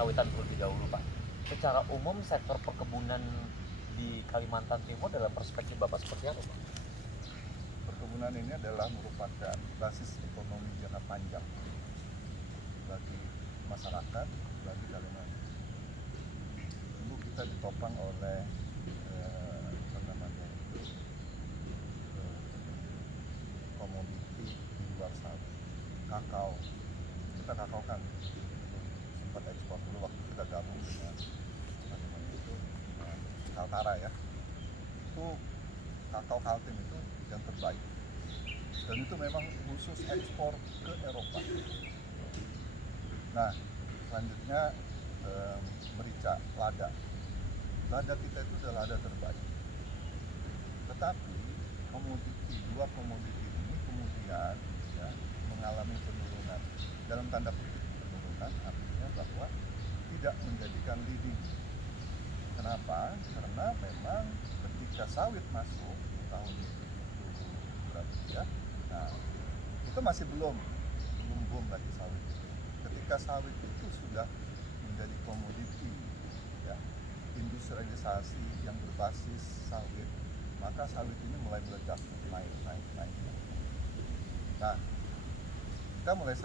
persawitan terlebih dahulu, Pak. Secara umum sektor perkebunan di Kalimantan Timur dalam perspektif Bapak seperti apa, Pak? Perkebunan ini adalah merupakan basis ekonomi jangka panjang bagi masyarakat, bagi Kalimantan. Dulu kita ditopang oleh komoditi di luar sawit, kakao. Kita kakao kan sempat ekspor dulu waktu kita gabung dengan Kaltara ya. Itu kakao Kaltim itu yang terbaik. Dan itu memang khusus ekspor ke Eropa. Nah, selanjutnya merica, lada. Lada kita itu adalah lada terbaik. Tetapi dua komoditi ini kemudian ya, mengalami penurunan. Dalam tanda kutip penurunan artinya bahwa tidak menjadikan leading. Kenapa? Karena memang ketika sawit masuk tahun 70 berapa ya, nah itu masih belum boom lagi sawit. Ketika sawit itu sudah menjadi komoditi ya, industrialisasi yang berbasis sawit, maka sawit ini mulai meledak, naik. Nah, kita mulai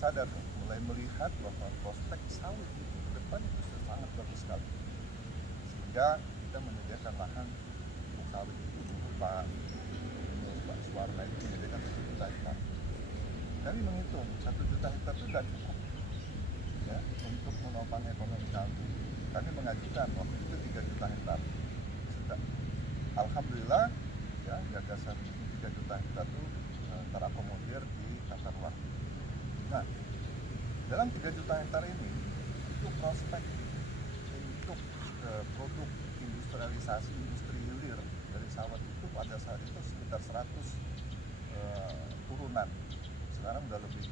sadar, mulai melihat bahwa prospek sawit itu ke depan itu sangat bagus sekali. Sehingga kita menyediakan lahan untuk sawit itu Pak Suwarna itu menyediakan 1 juta hektar. Kami menghitung 1 juta hektar itu tidak cukup ya, untuk menopang ekonomi kami. Kami mengajukan waktu itu 3 juta hektar. Alhamdulillah ya, gagasan 3 juta hektar itu terakomodir di tata ruang. Nah, dalam 3 juta hektar ini itu prospek untuk produk industrialisasi, industri hilir dari sawit itu pada saat itu sekitar 100 turunan. Sekarang udah lebih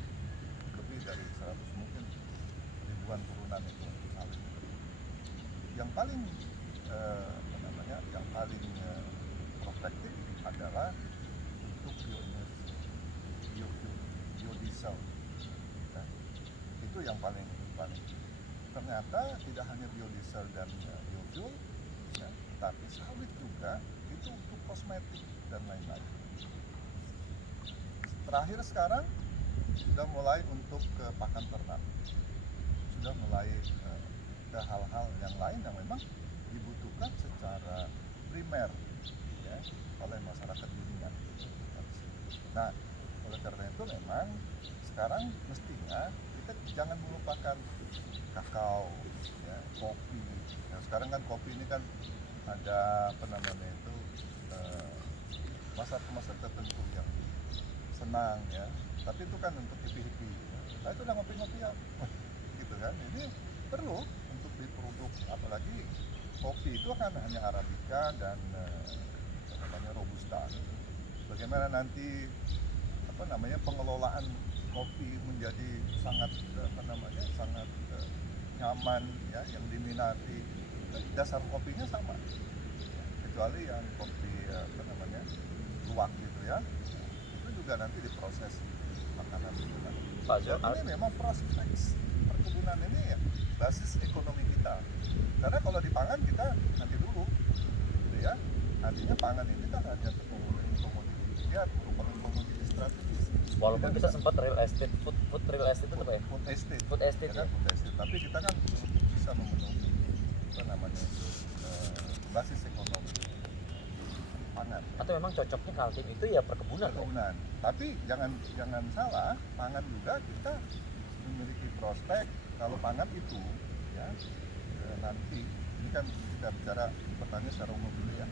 dari 100, mungkin ribuan turunan itu untuk sawit. Yang paling prospektif adalah untuk biodiesel. Nah, itu yang paling ternyata tidak hanya biodiesel dan biofuel ya, tapi sawit juga itu untuk kosmetik dan lain-lain. Terakhir sekarang sudah mulai untuk ke pakan ternak, sudah mulai ke hal-hal yang lain yang memang dibutuhkan secara primer ya, oleh masyarakat dunia. Nah, oleh karena itu memang sekarang mestinya kita jangan melupakan kakao, ya, kopi. Nah, sekarang kan kopi ini kan ada masa tertentu yang senang ya, tapi itu kan untuk hippie. Nah, itu udah ngopi-ngopi ya, gitu kan. Ini perlu untuk diproduk, apalagi kopi itu kan hanya arabica dan robusta. Bagaimana nanti pengelolaan kopi menjadi sangat nyaman ya, yang diminati. Dasar kopinya sama, kecuali yang kopi luwak gitu ya, itu juga nanti diproses makanan. Jadi ini memang prospek perkebunan ini ya, basis ekonomi kita. Karena kalau di pangan kita nanti dulu gitu ya, artinya pangan ini kan hanya komoditi, dia merupakan komoditi strategis. Walaupun kita sempat real estate, food real estate itu apa ya? Food estate ya. Tapi kita kan belum bisa memenuhi basis ekonomi pangan. Atau memang cocoknya Kaltim itu ya perkebunan. Tapi jangan salah, pangan juga kita memiliki prospek. Kalau pangan itu ya, nanti ini kan kita bicara pertanyaan secara umum dulu ya.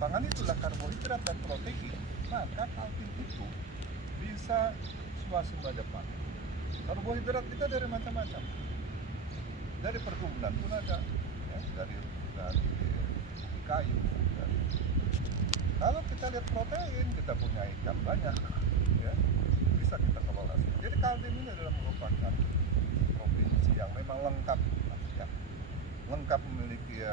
Pangan itulah karbohidrat dan protein, maka Kaltim itu bisa swasembada pangan. Karbohidrat kita dari macam-macam, dari perkebunan pun ada ya, dari kayu. Kalau kita lihat protein, kita punya ikan banyak ya, bisa kita kelola. Jadi Kaltim ini adalah merupakan provinsi yang memang lengkap ya, lengkap memiliki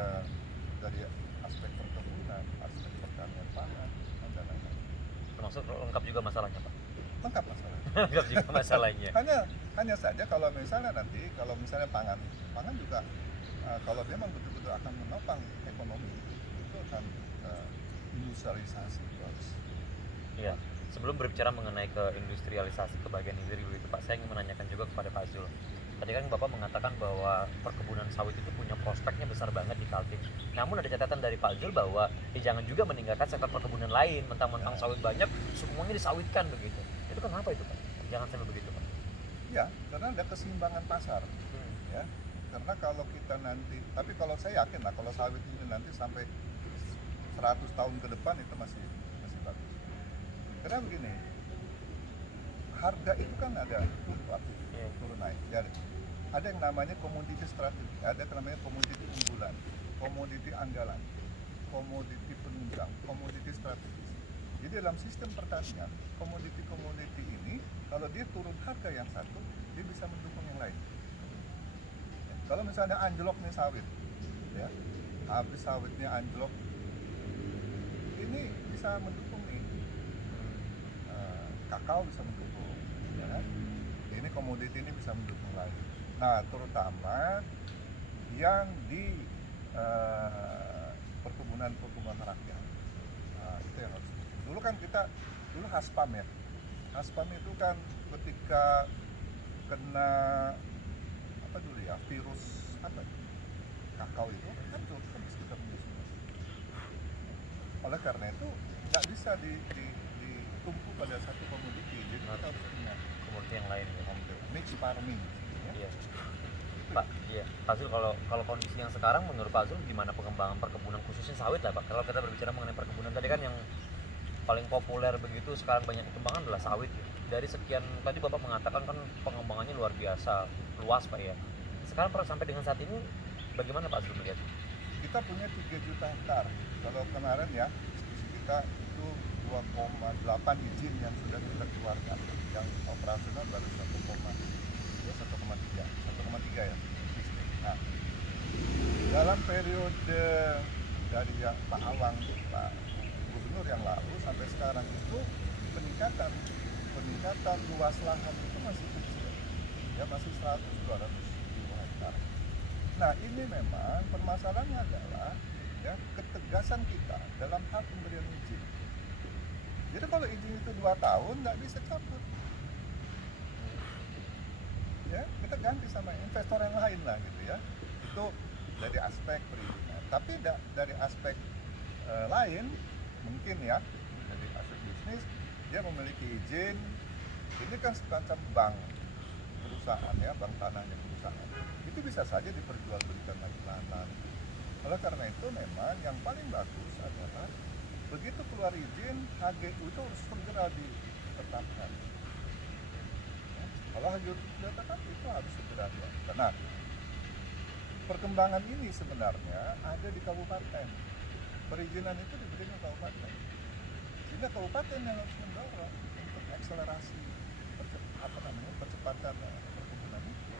dari aspek perkebunan, aspek pertanian pangan dan lain-lain. Termasuk lengkap juga masalahnya, Pak. Lengkap masalahnya. Lengkap juga masalahnya. Hanya Hanya saja kalau misalnya nanti, kalau misalnya pangan juga kalau memang betul-betul akan menopang ekonomi, itu akan industrialisasi itu harus. Iya. Sebelum berbicara mengenai keindustrialisasi ke bagian hilir itu Pak, saya ingin menanyakan juga kepada Pak Zul. Tadi kan Bapak mengatakan bahwa perkebunan sawit itu punya prospeknya besar banget di Kaltim. Namun ada catatan dari Pak Zul bahwa jangan juga meninggalkan sektor perkebunan lain, mentang-mentang sawit banyak, semuanya disawitkan begitu. Itu kenapa itu Pak? Jangan sampai begitu Pak. Ya, karena ada keseimbangan pasar. Ya, karena kalau kita nanti, tapi kalau saya yakin lah kalau sawit ini nanti sampai 100 tahun ke depan itu masih bagus. Karena begini, harga itu kan ada fluktuatif, turun naik. Jadi ada yang namanya komoditi strategi, ada yang namanya komoditi unggulan, komoditi andalan, komoditi penunjang, komoditi strategis. Jadi dalam sistem pertanian, komoditi ini kalau dia turun harga yang satu, dia bisa mendukung yang lain. Kalau misalnya anjlok nih sawit, ya, habis sawitnya anjlok, ini bisa mendukung nih, kakao bisa mendukung, ya kan? Ini komoditi ini bisa mendukung lagi. Nah, terutama yang di perkebunan rakyat, itu yang harus. Dulu kan dulu Haspam ya, Haspam itu kan ketika kena apa dulu ya, virus apa kakao itu hancur habis kita menyusun. Oleh karena itu nggak bisa ditumpu pada satu komoditi, jadi kita harus punya Komoditi yang lain ya. mix farming ya. Iya. Pak, iya. Pak Zul, kalau kondisi yang sekarang menurut Pak Zul gimana pengembangan perkebunan khususnya sawit lah Pak? Kalau kita berbicara mengenai perkebunan tadi kan yang paling populer begitu sekarang banyak dikembangkan adalah sawit. Dari sekian tadi Bapak mengatakan kan pengembangannya luar biasa luas Pak ya. Sekarang sampai dengan saat ini bagaimana Pak Zul melihat? Kita punya 3 juta hektar. Kalau kemarin ya diskusi kita itu 2,8 izin yang sudah kita keluarkan, yang operasional baru 1,3 ya. Nah, dalam periode dari Pak Awang, Pak Gubernur yang lalu sampai sekarang itu peningkatan luas lahan itu masih kecil, ya masih 100-200 ribu hektar. Nah, ini memang permasalahannya adalah ya ketegasan kita dalam hal pemberian izin. Jadi kalau izin itu 2 tahun nggak bisa cabut, ya kita ganti sama investor yang lain lah gitu ya. Itu dari aspek perizinan. Tapi dari aspek lain mungkin ya, dari aspek bisnis dia memiliki izin. Ini kan semacam bank perusahaan ya, bank tanahnya perusahaan. Itu bisa saja diperjualbelikan lagi lahan. Oleh karena itu memang yang paling bagus adalah begitu keluar izin, HGU itu harus segera ditetapkan. Ya, kalau HGU ditetapkan itu harus segera ditetapkan. Nah, perkembangan ini sebenarnya ada di kabupaten. Perizinan itu diberikan ke kabupaten. Sehingga kabupaten yang harus mendorong untuk akselerasi percepatan perkebunan itu.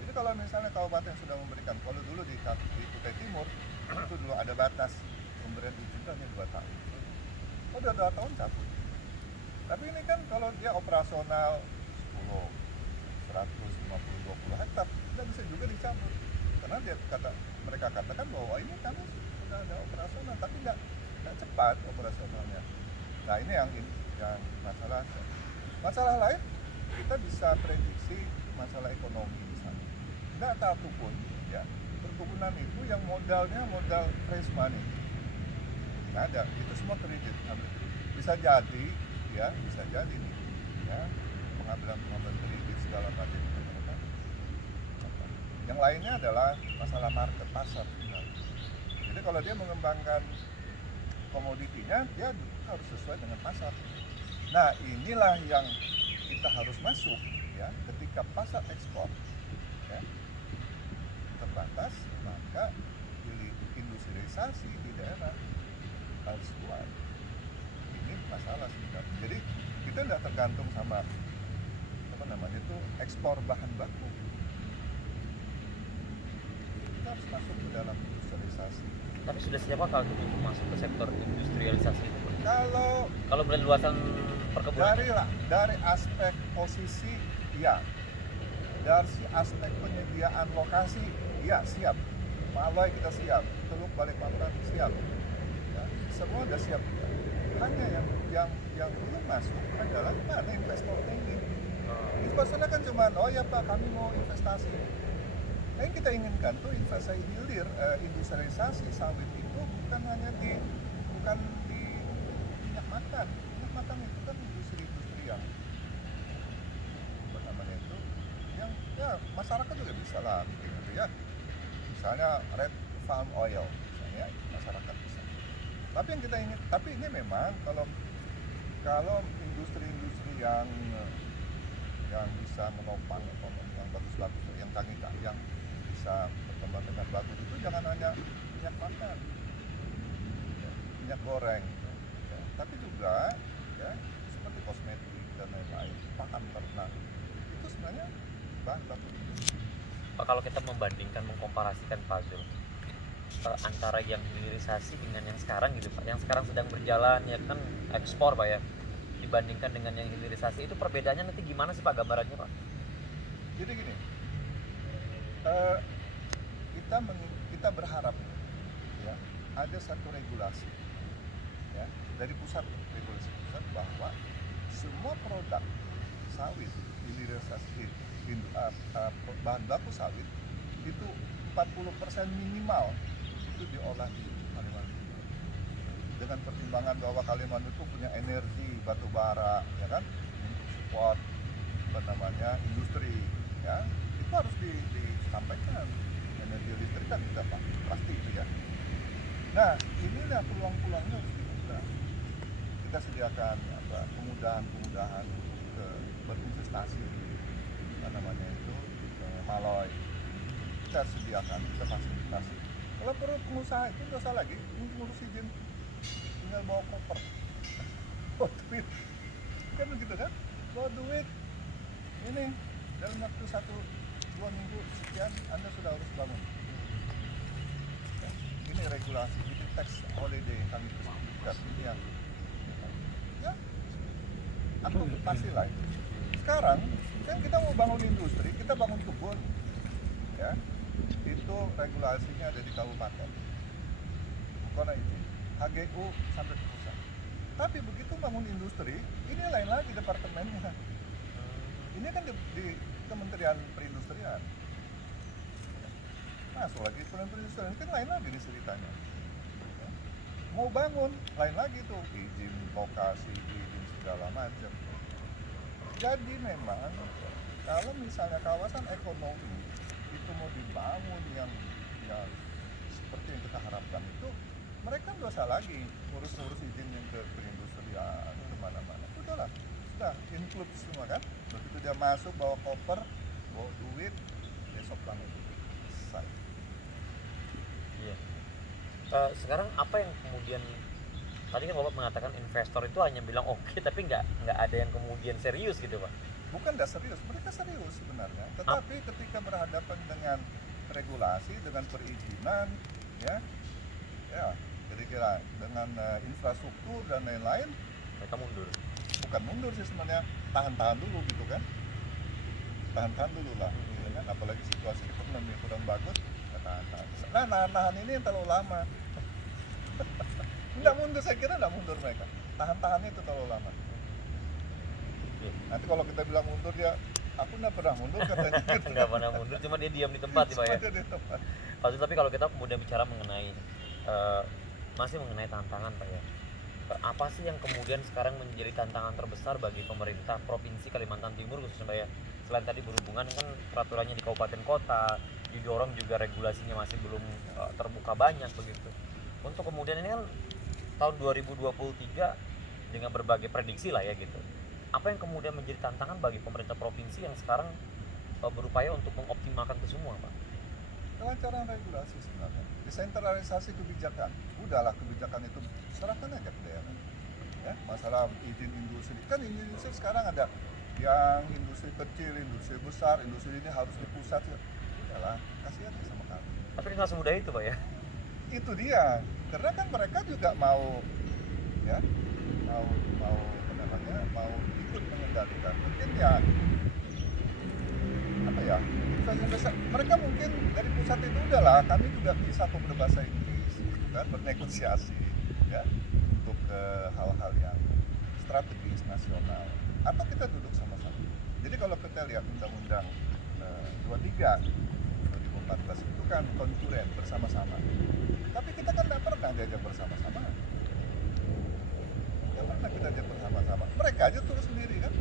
Jadi kalau misalnya kabupaten sudah memberikan, kalau dulu di Kutai Timur itu dulu ada batas pemberian izin hanya 2 tahun. Oh, udah 2 tahun cabut. Tapi ini kan kalau dia operasional 10, 150, 20 hektar, tidak bisa juga dicabut. Karena mereka katakan bahwa ini kami sudah ada operasional, tapi nggak cepat operasionalnya. Nah, ini yang masalah lain kita bisa prediksi masalah ekonomi misalnya. Nggak satu pun ya perkebunan itu yang modalnya modal fresh money. Nggak ada, itu semua kredit. Bisa jadi nih ya pengambilan kredit segala macam itu mereka. Yang lainnya adalah masalah market pasar sebenarnya. Jadi kalau dia mengembangkan komoditinya, dia harus sesuai dengan pasar. Nah, inilah yang kita harus masuk ya, ketika pasar ekspor ya terbatas, maka industrialisasi di daerah harus kuat. Ini masalah sebenarnya. Jadi kita tidak tergantung sama ekspor bahan baku. Kita harus masuk ke dalam industrialisasi. Tapi sudah siapa kalau untuk masuk ke sektor industrialisasi itu? Kalau melihat luasan perkebunan dari aspek posisi ya, Dari aspek penyediaan lokasi, ya siap. Malai kita siap, Teluk Balikpapan siap. Ya, semua udah siap. Hanya yang belum masuk adalah mana investornya ini. Investornya kan cuma, oh ya Pak, kami mau investasi. Yang kita inginkan tuh investasi hilir, industrialisasi sawit itu bukan hanya bukan di minyak makan. Minyak makan itu kan industri-industri yang apa namanya itu, yang ya masyarakat juga bisa lah bikin gitu ya. Misalnya red palm oil, misalnya masyarakat bisa. Tapi yang kita ingin, tapi ini memang kalau industri-industri yang bisa menopang ekonomi yang bagus-bagus, yang canggih, yang bisa berkembang dengan bagus itu jangan hanya minyak makan, ya, minyak goreng, ya, tapi juga ya seperti kosmetik dan lain-lain, pakan ternak itu sebenarnya bahan baku. Pak, kalau kita membandingkan, mengkomparasikan Pak Zul, antara yang hilirisasi dengan yang sekarang gitu Pak, yang sekarang sedang berjalan ya kan ekspor Pak ya, dibandingkan dengan yang hilirisasi, itu perbedaannya nanti gimana sih Pak gambarannya Pak? Jadi gini, kita berharap ya ada satu regulasi ya dari pusat, regulasi pusat bahwa semua produk sawit hilirisasi bahan baku sawit itu 40% minimal itu diolah di Kalimantan, dengan pertimbangan bahwa Kalimantan itu punya energi batu bara ya kan, untuk support apa namanya industri ya, itu harus disampaikan. Energi listrik kan kita pasti itu ya. Nah inilah peluang-peluangnya harus dibuka. Kita sediakan kemudahan ke berinvestasi apa namanya itu Maloi, kita sediakan, kita fasilitasi. Kalau perlu pengusaha itu nggak usah lagi ngurus izin, tinggal bawa koper, bawa duit, kan begitu kan, bawa duit ini dalam waktu 1-2 minggu sekian Anda sudah harus bangun. Ya, ini regulasi, ini tax holiday yang kami berikan, ini yang ya aktualisasi lah. Sekarang kan kita mau bangun industri, kita bangun kebun, ya itu regulasinya ada di kabupaten, bukan izin HGU sampai ke pusat. Tapi begitu bangun industri, ini lain lagi departemennya. Ini kan di Kementerian Perindustrian. Masuk lagi perindustrian, kan lain lagi di ceritanya. Ya. Mau bangun, lain lagi tuh izin lokasi, izin segala macam. Jadi memang kalau misalnya kawasan ekonomi itu mau dibangun yang seperti yang kita harapkan itu, mereka nggak usah lagi ngurus-ngurus izin yang ke perindustrian kemana-mana. Udahlah, sudah include semua kan. Begitu dia masuk bawa koper, bawa duit, besok bangun. Selesai. Iya. Sekarang apa yang kemudian, tadi kan Bapak mengatakan investor itu hanya bilang oke, tapi nggak ada yang kemudian serius gitu Pak? Bukan nggak serius, mereka serius sebenarnya. Tetapi ketika berhadapan dengan regulasi, dengan perizinan, ya kira-kira dengan infrastruktur dan lain-lain, Mereka mundur. bukan mundur sih sebenarnya, tahan-tahan dulu gitu kan, tahan-tahan dulu lah, gitu kan. Apalagi situasi ekonomi kurang bagus, ya tahan-tahan. Nah, nahan-nahan ini yang terlalu lama. Nggak mundur, saya kira nggak mundur mereka, tahan-tahannya itu terlalu lama. Nanti kalau kita bilang mundur ya, aku nggak pernah mundur katanya. Gitu. Nggak pernah mundur, cuma dia diam di tempat Pak ya. Cuma dia di tempat. Tapi kalau kita kemudian bicara mengenai masih mengenai tantangan Pak ya, apa sih yang kemudian sekarang menjadi tantangan terbesar bagi pemerintah Provinsi Kalimantan Timur khususnya Pak ya? Selain tadi berhubungan kan peraturannya di kabupaten kota, didorong juga regulasinya masih belum terbuka banyak begitu. Untuk kemudian ini kan tahun 2023 dengan berbagai prediksi lah ya gitu. Apa yang kemudian menjadi tantangan bagi pemerintah provinsi yang sekarang berupaya untuk mengoptimalkan itu semua Pak? Kelancaran regulasi sebenarnya, desentralisasi kebijakan. Udahlah, kebijakan itu serahkan aja ke daerah. Ya, masalah izin industri, kan industri sekarang ada yang industri kecil, industri besar, industri ini harus di pusat. Ya. Udahlah, kasih aja sama kami. Tapi nggak semudah itu Pak ya? Itu dia, karena kan mereka juga mau ya mau mau ikut mengendalikan. Mungkin ya apa apa ya, investor mereka mungkin dari pusat itu udahlah kami juga bisa kok berbahasa Inggris gitu kan, bernegosiasi ya untuk hal-hal yang strategis nasional, atau kita duduk sama-sama. Jadi kalau kita lihat undang-undang 23 2014 itu kan konkuren bersama-sama, tapi kita kan tidak pernah diajak bersama-sama, tidak pernah kita diajak bersama-sama. Mereka aja turun sendiri kan,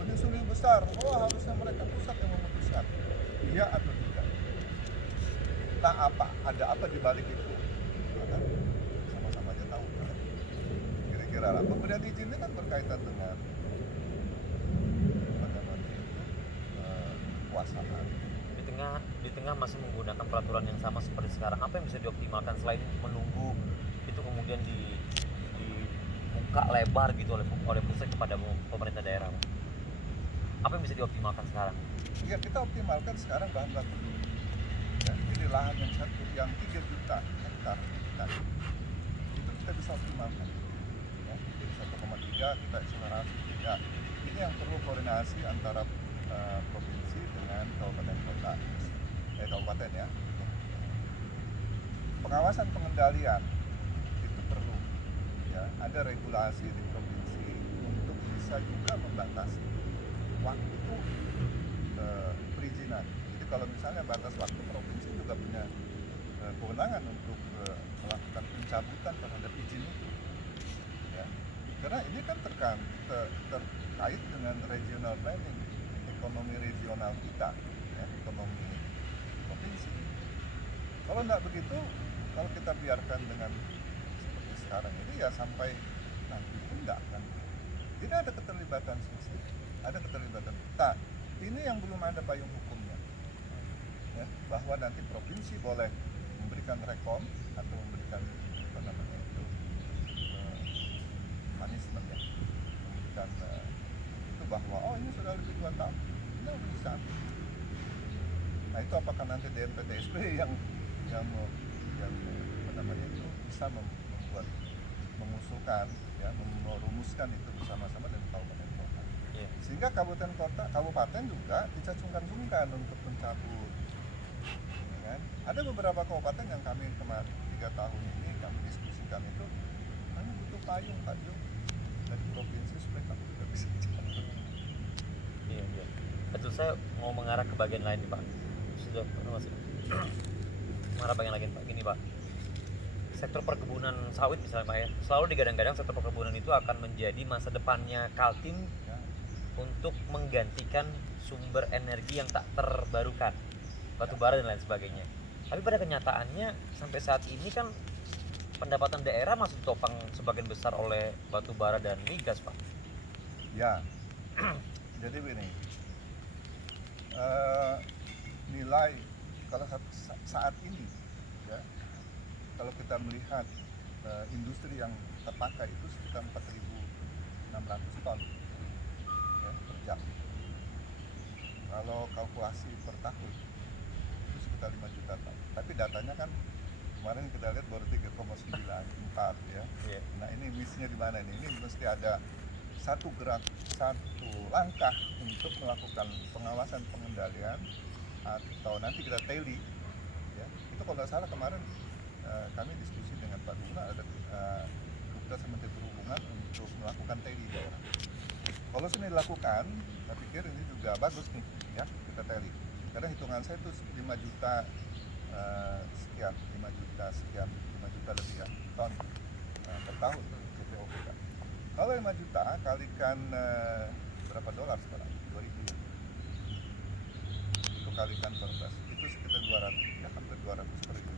menyusuri besar, oh harusnya mereka pusat yang memutuskan iya atau tidak. Nah ada apa di balik itu? Ya kan? Sama-sama aja tahu kan? Kira-kira lah, pemberian izin ini kan berkaitan dengan apa namanya itu kekuasaan. Di tengah masih menggunakan peraturan yang sama seperti sekarang, apa yang bisa dioptimalkan selain menunggu itu kemudian dibuka lebar gitu oleh pusat kepada pemerintah daerah? Apa yang bisa dioptimalkan sekarang? Ya kita optimalkan sekarang bahan baku dulu. Ya, jadi lahan yang 3 juta hektar kan, itu kita bisa optimalkan. Ya, jadi 1,3 kita akselerasi 3. Ini yang perlu koordinasi antara provinsi dengan kabupaten kota, kabupaten ya. Pengawasan pengendalian itu perlu. Ya, ada regulasi di provinsi untuk bisa juga membatasi waktu perizinan. Jadi kalau misalnya batas waktu, provinsi juga punya kewenangan untuk melakukan pencabutan terhadap izin itu. Ya. Karena ini kan terkait dengan regional planning, ekonomi regional kita, ya, ekonomi provinsi. Kalau tidak begitu, kalau kita biarkan dengan seperti sekarang ini ya sampai nanti pun tidak akan. Jadi ada keterlibatan sosial, ada keterlibatan. Nah, ini yang belum ada payung hukumnya, ya, bahwa nanti provinsi boleh memberikan rekom atau memberikan apa namanya itu punishment ya, memberikan itu bahwa oh ini sudah lebih 2 tahun, ini bisa. Nah itu apakah nanti DMPTSP yang apa namanya itu bisa membuat mengusulkan ya, merumuskan itu bersama-sama dengan kabupaten kota. Yeah. Sehingga kabupaten juga bisa sungkan-sungkan untuk mencabut. Ya kan? Ada beberapa kabupaten yang kami kemarin 3 tahun ini kami diskusikan itu, kami butuh payung Pak Jo dari provinsi supaya kami juga bisa cabut. Iya, iya. Betul, saya mau mengarah ke bagian lain nih Pak. Sudah masih mengarah bagian lain Pak. Gini Pak, sektor perkebunan sawit misalnya Pak ya, selalu digadang-gadang sektor perkebunan itu akan menjadi masa depannya Kaltim ya, untuk menggantikan sumber energi yang tak terbarukan, batu bara dan lain sebagainya. Tapi pada kenyataannya sampai saat ini kan pendapatan daerah masih ditopang sebagian besar oleh batu bara dan migas Pak. Ya, jadi begini, nilai kalau saat ini ya, kalau kita melihat industri yang terpakai itu sekitar 4.600 ton ya, per jam. Kalau kalkulasi per tahun itu sekitar 5 juta ton. Tapi datanya kan kemarin kita lihat baru 3,94 ya. Yeah. Nah ini misinya di mana ini? Ini mesti ada satu langkah untuk melakukan pengawasan pengendalian atau nanti kita tally ya. Itu kalau nggak salah kemarin kami diskusi dengan Pak Gubernur, ada tugas Menteri Perhubungan untuk melakukan tally di daerah. Kalau sudah dilakukan, saya pikir ini juga bagus nih ya, kita tally. Karena hitungan saya itu 5 juta sekian, 5 juta lebih ya ton per tahun CPO kita. Kalau 5 juta kalikan berapa dolar sekarang? 2.000 ya. Itu kalikan per belas, itu sekitar 200, ya hampir 200 per ribu.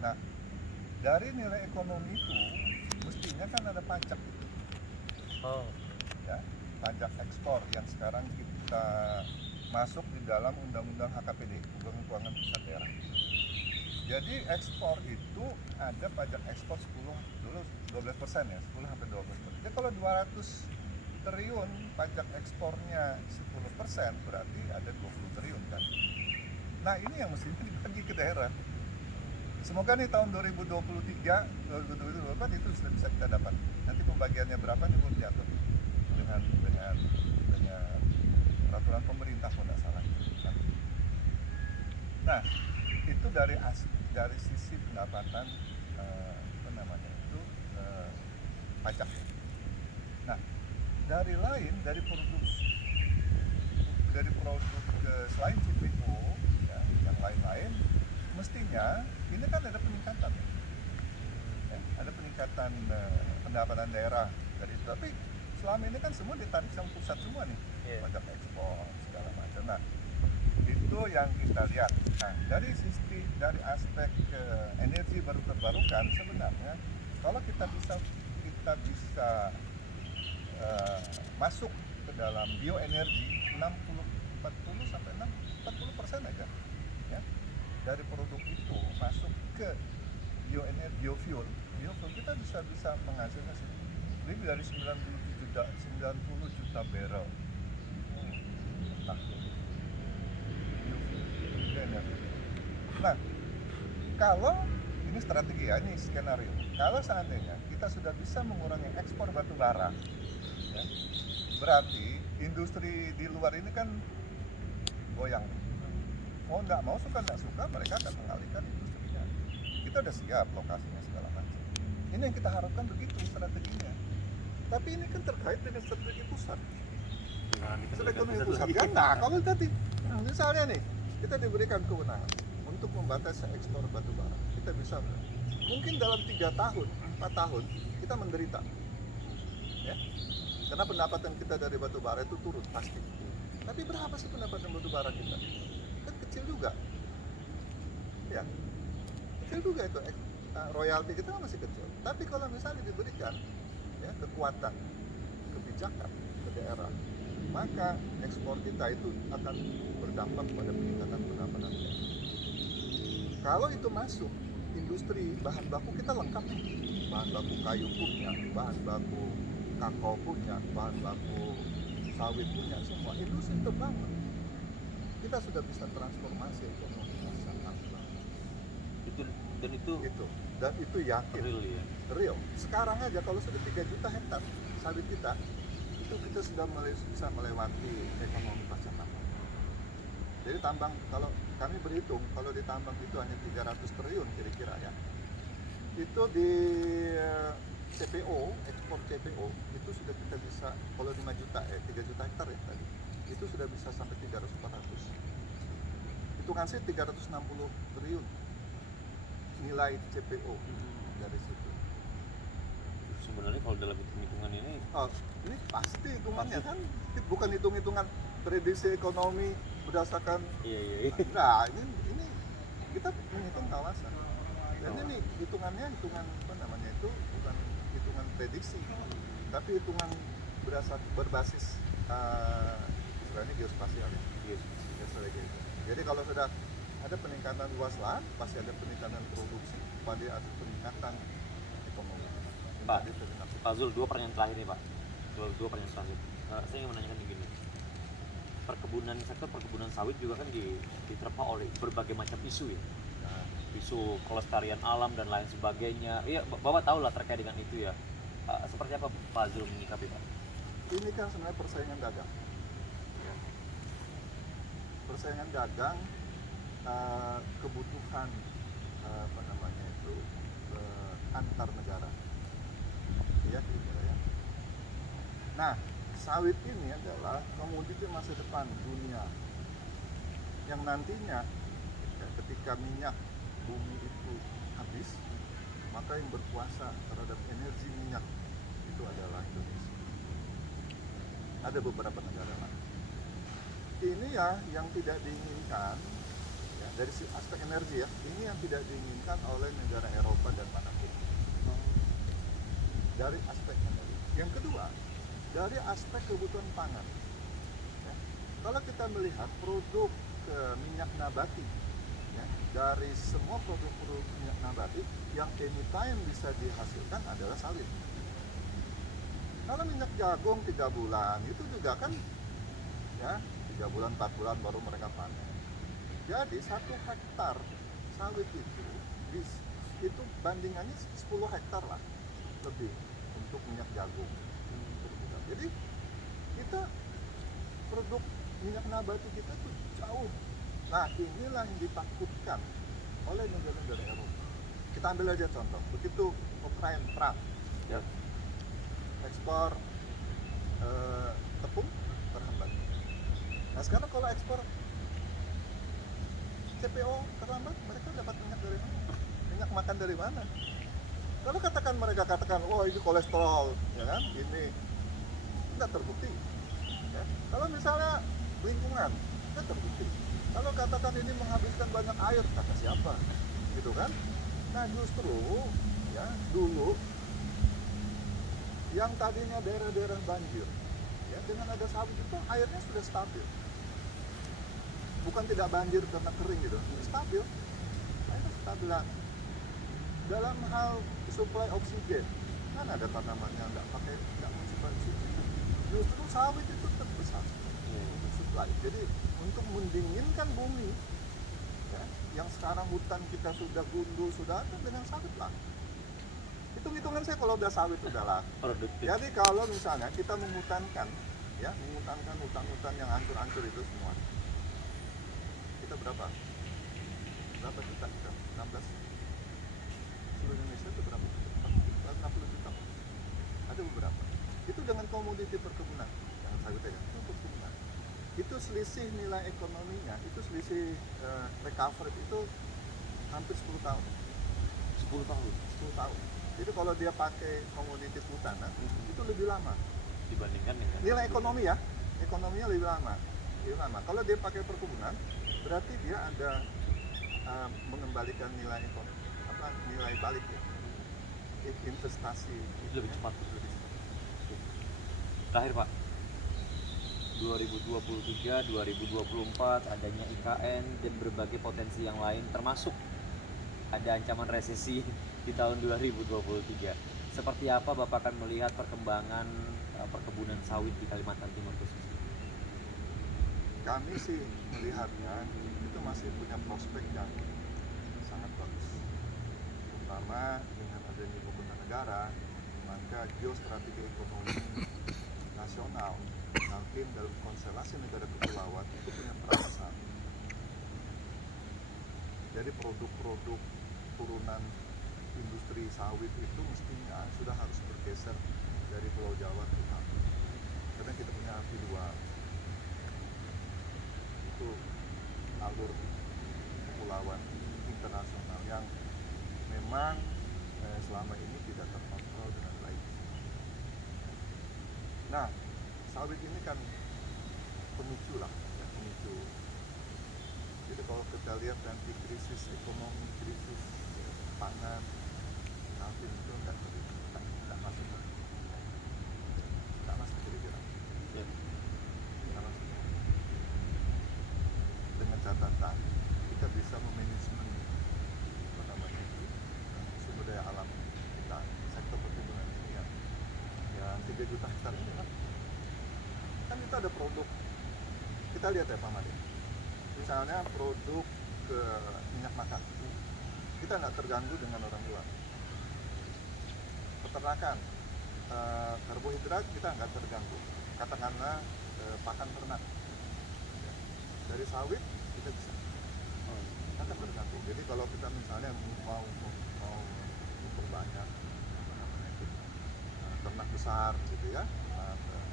Nah, dari nilai ekonomi itu mestinya kan ada pajak itu. Oh. Ya, pajak ekspor yang sekarang kita masuk di dalam undang-undang HKPD, Hubungan Keuangan Pusat Daerah. Jadi ekspor itu ada pajak ekspor 12% ya, 10 sampai 12%. Jadi kalau 200 triliun pajak ekspornya 10%, berarti ada 20 triliun kan. Nah, ini yang mestinya dibagi ke daerah. Semoga nih tahun 2023, 2024 itu sudah bisa kita dapat. Nanti pembagiannya berapa nih belum diatur dengan peraturan pemerintah pun tidak salah itu nanti. Nah, itu dari sisi pendapatan apa namanya itu pajak. Nah, dari produk selain CPO ya, yang lain-lain, mestinya ini kan ada peningkatan ya, ada peningkatan pendapatan daerah dari itu. Tapi selama ini kan semua ditarik sama pusat semua nih, pajak ekspor segala macam. Nah, itu yang kita lihat. Nah, dari aspek energi baru terbarukan, sebenarnya kalau kita bisa masuk ke dalam bioenergi 40 sampai 40% aja ya, dari produk itu masuk ke bioenergi, biofuel kita bisa menghasilkan lebih dari 90 juta barrel per tahun bioenergi. Nah, kalau ini strategi ya, ini skenario. Kalau seandainya kita sudah bisa mengurangi ekspor batu bara, ya, berarti industri di luar ini kan goyang. Mau nggak mau, suka nggak suka, mereka akan mengalihkan industrinya. Kita udah siap lokasinya segala macam. Ini yang kita harapkan, begitu strateginya. Tapi ini kan terkait dengan strategi pusat. Strategi pusat kan, nah kalau tadi misalnya nih, kita diberikan kewenangan untuk membatasi ekspor batu bara, kita bisa mungkin dalam 3 tahun, 4 tahun kita menderita ya, karena pendapatan kita dari batu bara itu turun pasti. Tapi berapa sih pendapatan batu bara kita? Kan kecil juga ya, kecil juga itu, royalti kita masih kecil. Tapi kalau misalnya diberikan ya kekuatan kebijakan ke daerah, maka ekspor kita itu akan berdampak pada peningkatan pendapatan daerah. Kalau itu masuk, industri bahan baku kita lengkap nih, bahan baku kayu punya, bahan baku kakao punya, bahan baku sawit punya, semua industri terbangun. Kita sudah bisa transformasi ekonomi masyarakat. Dan itu yakin real. Sekarang aja kalau sudah 3 juta hektar sawit kita, itu kita sudah bisa melewati ekonomi pasca tambang. Jadi tambang, kalau kami berhitung, kalau ditambang itu hanya 300 triliun kira-kira ya, itu di CPO, ekspor CPO itu sudah kita bisa, kalau 5 juta 3 juta hektar ya tadi, itu sudah bisa sampai 300-400. Hitungan sih 360 triliun nilai CPO dari situ. Sebenarnya kalau dalam hitung-hitungan ini, ini pasti hitungannya kan, bukan hitung-hitungan prediksi ekonomi berdasarkan. Nah, ini kita menghitung kawasan. Dan ini hitungannya hitungan apa namanya itu, bukan hitungan prediksi, tapi hitungan berbasis istilahnya geospasial ya. Jadi kalau sudah ada peningkatan luas lahan, pasti ada peningkatan produksi, pasti ada peningkatan ekonomi. Pak Zul, 2 pertanyaan terakhir nih Pak. 2 pertanyaan terakhir. Saya ingin menanyakan begini. Sektor perkebunan sawit juga kan diterpa oleh berbagai macam isu ya. Isu kelestarian alam dan lain sebagainya. Iya, Bapak tahu lah terkait dengan itu ya. Seperti apa Pak Zul menyikapi Pak? Ini kan sebenarnya persaingan dagang. Ya. Persaingan dagang, kebutuhan apa namanya itu antar negara. Ya, kira-kira ya. Nah, sawit ini adalah komoditi masa depan dunia yang nantinya ya, ketika minyak bumi itu habis, maka yang berkuasa terhadap energi minyak itu adalah Indonesia. Ada beberapa negara lain. Ini ya yang tidak diinginkan ya, dari aspek energi ya, ini yang tidak diinginkan oleh negara Eropa dan manapun. Dari aspek energi. Yang kedua, dari aspek kebutuhan pangan. Ya. Kalau kita melihat produk minyak nabati, ya, dari semua produk-produk minyak nabati yang anytime bisa dihasilkan adalah sawit. Kalau minyak jagung 3 bulan, itu juga kan ya 3 bulan 4 bulan baru mereka panen. Jadi 1 hektar sawit itu bandingannya 10 hektar lah lebih untuk minyak jagung. Jadi kita produk minyak nabati kita tuh jauh. Nah inilah yang ditakutkan oleh negara-negara Eropa. Kita ambil aja contoh, begitu Ukraina perang, ya, ekspor tepung terhambat. Nah sekarang kalau ekspor CPO terlambat, mereka dapat minyak dari mana? Minyak makan dari mana? Kalau katakan mereka katakan, wah ini kolesterol, ya kan? Ini tidak terbukti. Ya. Kalau misalnya lingkungan, tidak terbukti. Kalau katakan ini menghabiskan banyak air, kata siapa? Gitu kan? Nah justru, ya dulu yang tadinya daerah-daerah banjir, ya dengan ada sawit itu airnya sudah stabil. Bukan tidak banjir karena kering gitu, stabil. Airnya stabil. Dalam hal suplai oksigen, kan ada tanaman yang nggak mensuplai oksigen. Justru sawit itu terbesar suplai. Jadi untuk mendinginkan bumi, ya, yang sekarang hutan kita sudah gundul, sudah ada dengan sawit lah. Hitung-hitungan saya kalau udah sawit udahlah. Jadi kalau misalnya kita memutankan, ya, memutankan hutan-hutan yang hancur-hancur itu semua, kita berapa juta kita? 16. Seluruh Indonesia itu berapa? 60 juta. Ada beberapa. Itu dengan komoditi perkebunan, yang sawit aja, itu perkebunan. Itu selisih nilai ekonominya, itu selisih recover itu hampir 10 tahun. 10 tahun. Jadi kalau dia pakai komoditi hutanan, itu lebih lama dibandingkan dengan nilai ekonomi ya, ekonominya lebih lama. Kalau dia pakai perkebunan, berarti dia ada mengembalikan nilai ekonomi, nilai balik ya, investasi lebih cepat. Terakhir Pak, 2023, 2024 adanya IKN dan berbagai potensi yang lain, termasuk ada ancaman resesi di tahun 2023. Seperti apa Bapak akan melihat perkembangan perkebunan sawit di Kalimantan Timur khususnya? Kami sih melihatnya itu masih punya prospek yang sangat bagus, terutama dengan adanya ibu kota negara, maka geostrategi ekonomi nasional Kaltim dalam konstelasi negara kepulauan itu punya peran besar. Jadi produk-produk turunan industri sawit itu mestinya sudah harus bergeser dari Pulau Jawa ke Kaltim, karena kita punya API 2 itu alur kepulauan internasional yang memang selama ini tidak terkontrol dengan baik. Nah, sawit ini kan pemicu lah, ya, pemicu. Jadi kalau kita lihat nanti krisis ekonomi, krisis pangan, Kaltim itu nggak masuk, nggak masuk kira-kira. Nggak masuk. Dengan catatan kita bisa memanajemen sumber daya alam kita, sektor perkebunan ini yang 3 juta hektar ini kan kita ada produk. Kita lihat ya Pak Made, misalnya produk ke minyak makan, kita nggak terganggu dengan orang luar. Peternakan, karbohidrat kita nggak terganggu, katakanlah pakan ternak. Dari sawit kita bisa, kita terganggu. Jadi kalau kita misalnya mau memperbanyak ternak besar gitu ya,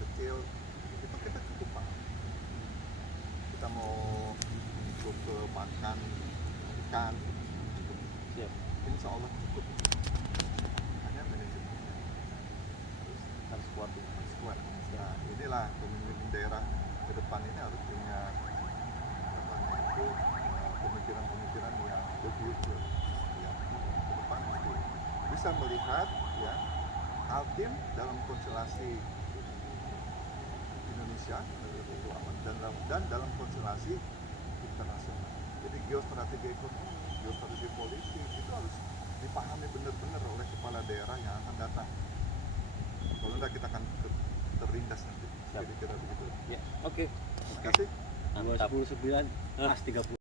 kecil, itu kita cukup Pak. Kita mau untuk makan ikan, insya Allah cukup. Hanya manajemennya harus kuat. Nah inilah pemimpin daerah ke depan ini harus punya pemikiran-pemikiran yang the future, ya, ke depan itu bisa melihat ya Kaltim dalam konstelasi Indonesia dan dalam konstelasi internasional. Jadi geostrategi ekonomi, geostrategi politik itu harus dipahami benar-benar oleh kepala daerah yang akan datang. Kalau enggak kita akan terlindas nanti. Jadi kira begitu. Ya, oke. Terima kasih. 219 pas 30.